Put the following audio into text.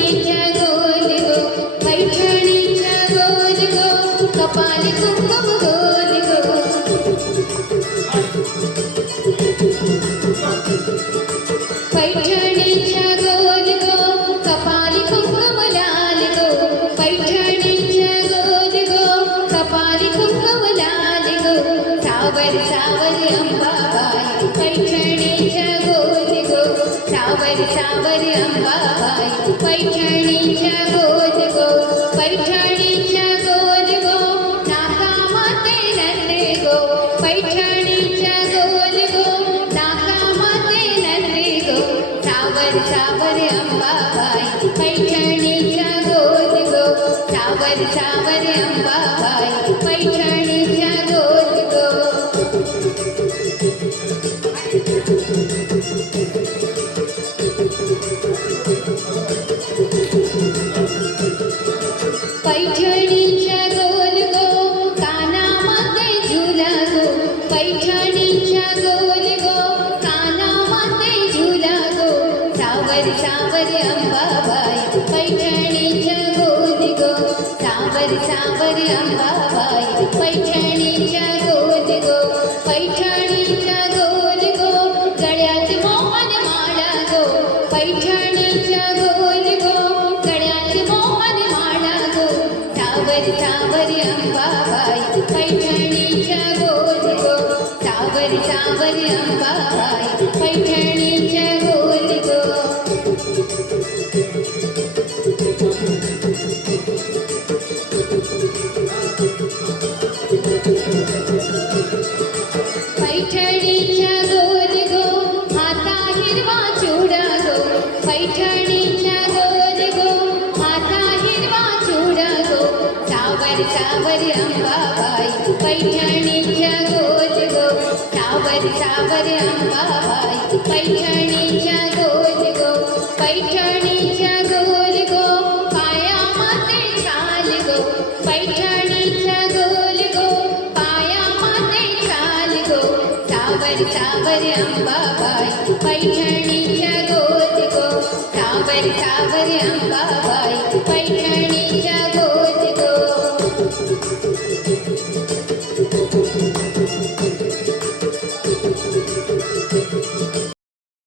पैठणीच्या गोल गो पैठणीच्या गोल गो कपाली कुंकुम गोल गो पैठणीच्या गोल गो कपाली कुंकुम लाल गो पैठणीच्या गोल गो कपाली कुंकुम लाल गो सावर सावर अंबाबाई पैठणीच्या गोल गो सावर सावर अंबाबाई पैठणीच्या गोल गो पैठणीच्या गोल गो नाकामाते नंदे गो पैठणीच्या गोल गो नाकामाते नंदे गो सावर सावर अंबाबाई पैठणीच्या गोल गो सावर सावर अंबाबाई पैठणीच्या गोल गो पैठणीच्या गोल गो कानामध्ये झुला गो पैठणीच्या गोल गो कानामध्ये झुला गो सावर सावर अंबाबाई पैठणीच्या गोल गो सावर सावर अंबाबाई पैठणीच्या गोल गो पैठणीच्या गोल गो गळ्यात मोहन माळा गो पैठणीच्या गोल गो गळ्यात मोहन माळा गो सावर सावर अंबाबाई पैठणीच्या गोल गो सावर सावर अंबाबाई पैठणीच्या गोल गो पैठणीच्या गोल गो हाता हिरवा चुडा गो पैठणीच्या गोल गो हाता हिरवा चुडा गो सावर सावर अंबाबाई पैठणीच्या गोल गो सावर सावर अंबाबाई पैठणीच्या गोल गो पैठणीच्या गोल गो पायामध्ये शाल गो पैठणीच्या गोल गो पायामध्ये शाल गो सावर सावर अंबाबाई पैठणीच्या गोल गो सावर सावर अंबाबाई